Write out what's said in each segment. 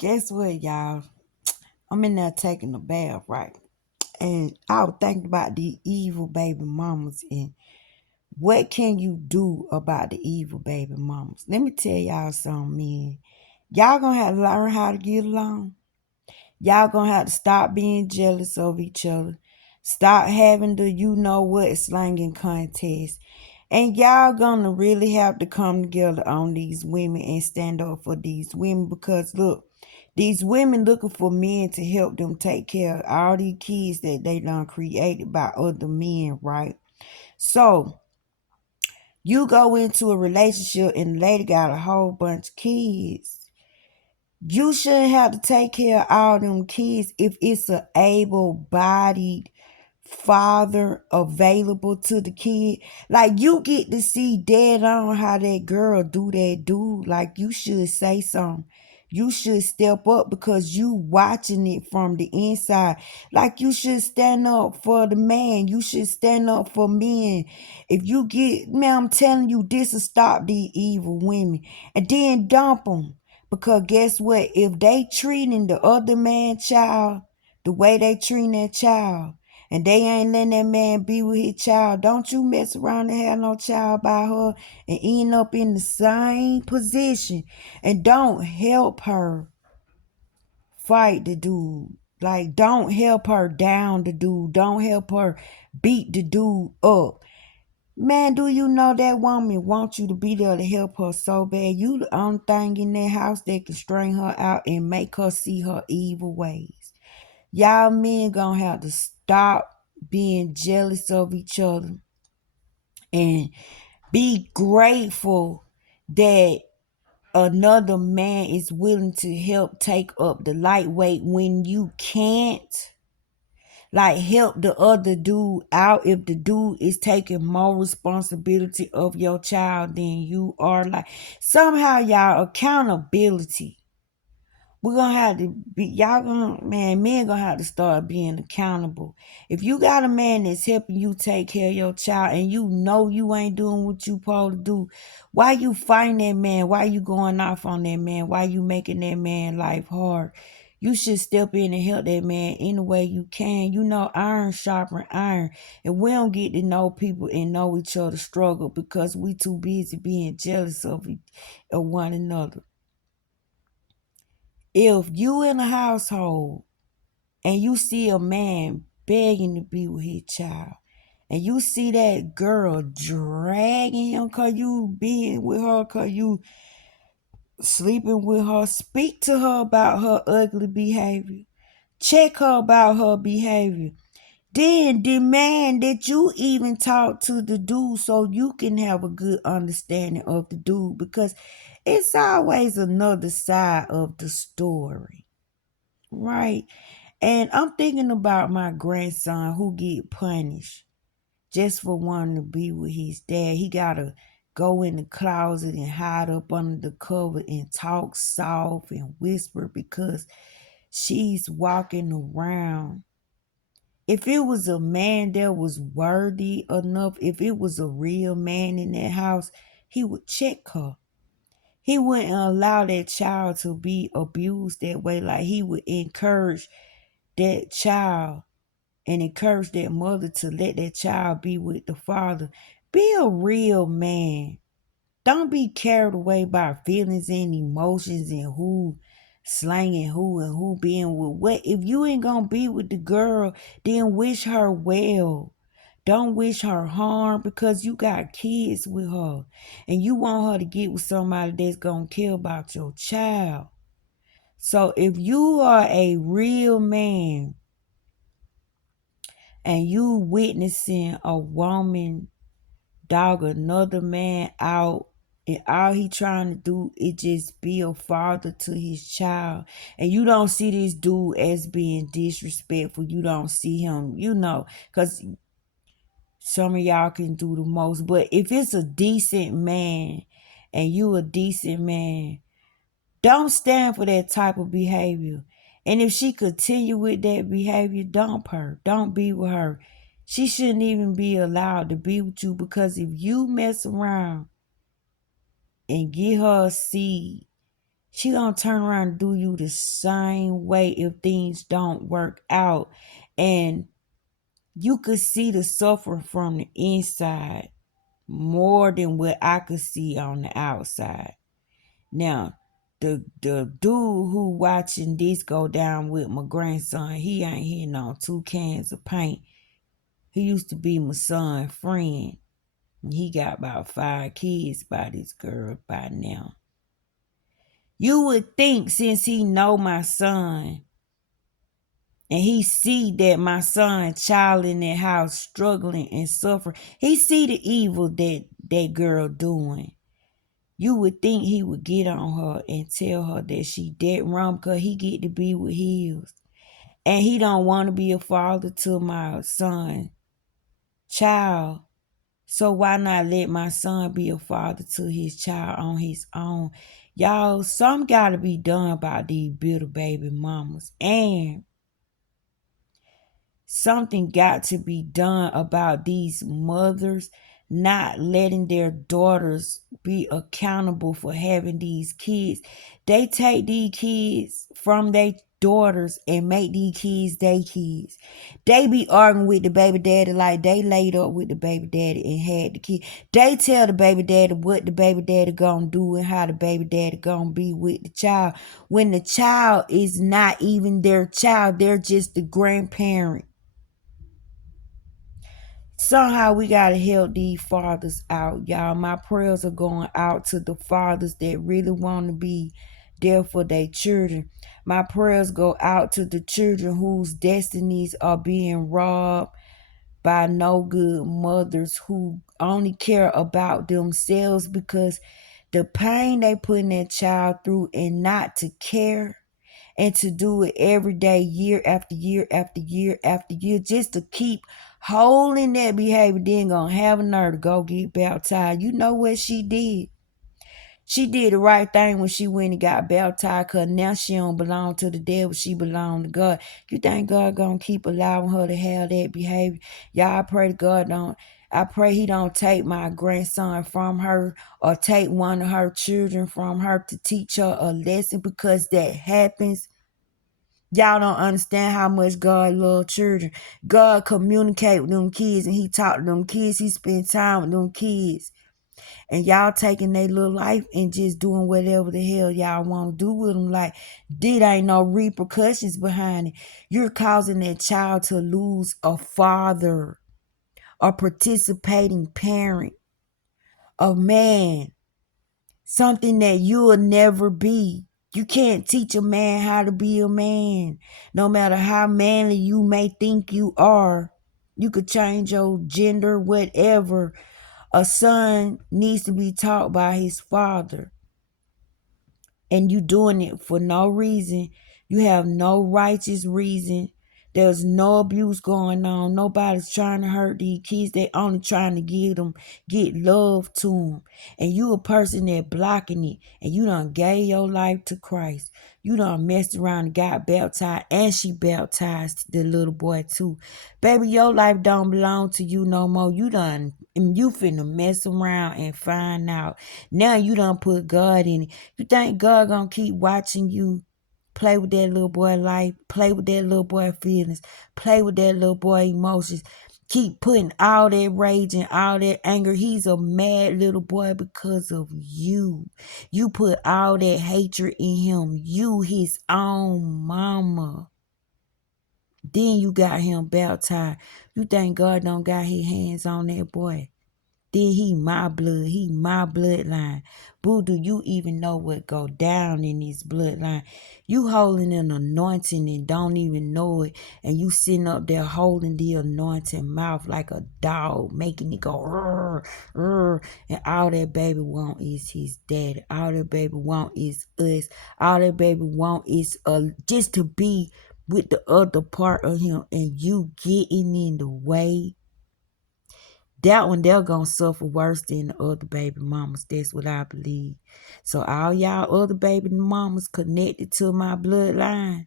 Guess what, y'all? I'm in there taking a bath, right? And I was thinking about the evil baby mamas and what can you do about the evil baby mamas? Let me tell y'all something, man. Y'all gonna have to learn how to get along. Y'all gonna have to stop being jealous of each other. Stop having the you know what slanging contest. And y'all gonna really have to come together on these women and stand up for these women because look, these women looking for men to help them take care of all these kids that they done created by other men, right? So you go into a relationship and the lady got a whole bunch of kids. You shouldn't have to take care of all them kids if it's a able-bodied father available to the kid. Like you get to see dead on how that girl do that dude. Like you should say something. You should step up because you watching it from the inside. Like you should stand up for the man. You should stand up for men. If you get, man, I'm telling you, this will stop these evil women. And then dump them. Because guess what? If they treating the other man child the way they treating that child, and they ain't letting that man be with his child, don't you mess around and have no child by her and end up in the same position. And don't help her fight the dude. Like, don't help her down the dude. Don't help her beat the dude up. Man, do you know that woman wants you to be there to help her so bad? You the only thing in that house that can string her out and make her see her evil ways. Y'all men gonna have to stop being jealous of each other and be grateful that another man is willing to help take up the lightweight when you can't. Like help the other dude out if the dude is taking more responsibility of your child than you are. Like somehow y'all accountability. We're gonna have to be y'all gonna man, men gonna have to start being accountable. If you got a man that's helping you take care of your child and you know you ain't doing what you supposed to do, why you fighting that man? Why you going off on that man? Why you making that man life hard? You should step in and help that man any way you can. You know, iron sharpen iron. And we don't get to know people and know each other struggle because we too busy being jealous of one another. If you in a household and you see a man begging to be with his child, and you see that girl dragging him cause you being with her, cause you sleeping with her, speak to her about her ugly behavior. Check her about her behavior. Then demand that you even talk to the dude so you can have a good understanding of the dude because it's always another side of the story. Right. And I'm thinking about my grandson who get punished just for wanting to be with his dad. He gotta go in the closet and hide up under the cover and talk soft and whisper because she's walking around. If it was a man that was worthy enough, if it was a real man in that house, he would check her. He wouldn't allow that child to be abused that way. Like he would encourage that child and encourage that mother to let that child be with the father. Be a real man. Don't be carried away by feelings and emotions and who slanging who and who being with what. If you ain't gonna be with the girl, then wish her well. Don't wish her harm because you got kids with her and you want her to get with somebody that's gonna care about your child. So if you are a real man and you witnessing a woman dog another man out and all he trying to do is just be a father to his child and you don't see this dude as being disrespectful, you don't see him, because some of y'all can do the most, but if it's a decent man and you a decent man, don't stand for that type of behavior. And if she continue with that behavior, dump her. Don't be with her. She shouldn't even be allowed to be with you because if you mess around and get her a seed, She gonna turn around and do you the same way if things don't work out. And you could see the suffering from the inside more than what I could see on the outside. Now, the dude who watching this go down with my grandson, he ain't hitting on 2 cans of paint. He used to be my son's friend. He got about 5 kids by this girl by now. You would think since he know my son and he see that my son child in that house struggling and suffering, he see the evil that girl doing. You would think he would get on her and tell her that she dead wrong because he get to be with his. And he don't want to be a father to my son child. So why not let my son be a father to his child on his own? Y'all, some gotta be done about these bitter baby mamas. And something got to be done about these mothers not letting their daughters be accountable for having these kids. They take these kids from their daughters and make these kids their kids. They be arguing with the baby daddy like they laid up with the baby daddy and had the kid. They tell the baby daddy what the baby daddy gonna do and how the baby daddy gonna be with the child. When the child is not even their child, they're just the grandparent. Somehow we gotta help these fathers out, y'all. My prayers are going out to the fathers that really want to be there for their children. My prayers go out to the children whose destinies are being robbed by no good mothers who only care about themselves because the pain they putting their child through and not to care and to do it every day, year after year after year after year, just to keep holding that behavior, then gonna have a nerve to go get baptized. You know what she did? She did the right thing when she went and got baptized, because now she don't belong to the devil, she belong to God. You think God gonna keep allowing her to have that behavior? Y'all, I pray to God don't. I pray he don't take my grandson from her or take one of her children from her to teach her a lesson, because that happens. Y'all don't understand how much God loves children. God communicate with them kids and he talk to them kids. He spend time with them kids. And y'all taking their little life and just doing whatever the hell y'all want to do with them. Like, there ain't no repercussions behind it. You're causing that child to lose a father, a participating parent, a man, something that you'll never be. You can't teach a man how to be a man. No matter how manly you may think you are, you could change your gender, whatever. A son needs to be taught by his father. And you doing it for no reason. You have no righteous reason. There's no abuse going on. Nobody's trying to hurt these kids. They only trying to get love to them. And you a person that blocking it. And you done gave your life to Christ. You done messed around and got baptized. And she baptized the little boy too. Baby, your life don't belong to you no more. You finna mess around and find out. Now you done put God in it. You think God gonna keep watching you play with that little boy life, play with that little boy feelings, play with that little boy emotions, keep putting all that rage and all that anger? He's a mad little boy because of you. You put all that hatred in him. You, his own mama. Then you got him baptized. You think God don't got his hands on that boy? Then he my blood. He my bloodline. Boo, do you even know what go down in this bloodline? You holding an anointing and don't even know it. And you sitting up there holding the anointing mouth like a dog, making it go, rrr, rrr. And all that baby want is his daddy. All that baby want is us. All that baby want is just to be with the other part of him. And you getting in the way. That one, they're going to suffer worse than the other baby mamas. That's what I believe. So all y'all other baby mamas connected to my bloodline,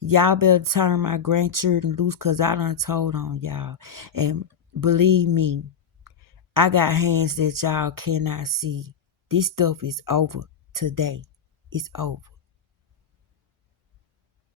y'all better turn my grandchildren loose, because I done told on y'all. And believe me, I got hands that y'all cannot see. This stuff is over today. It's over.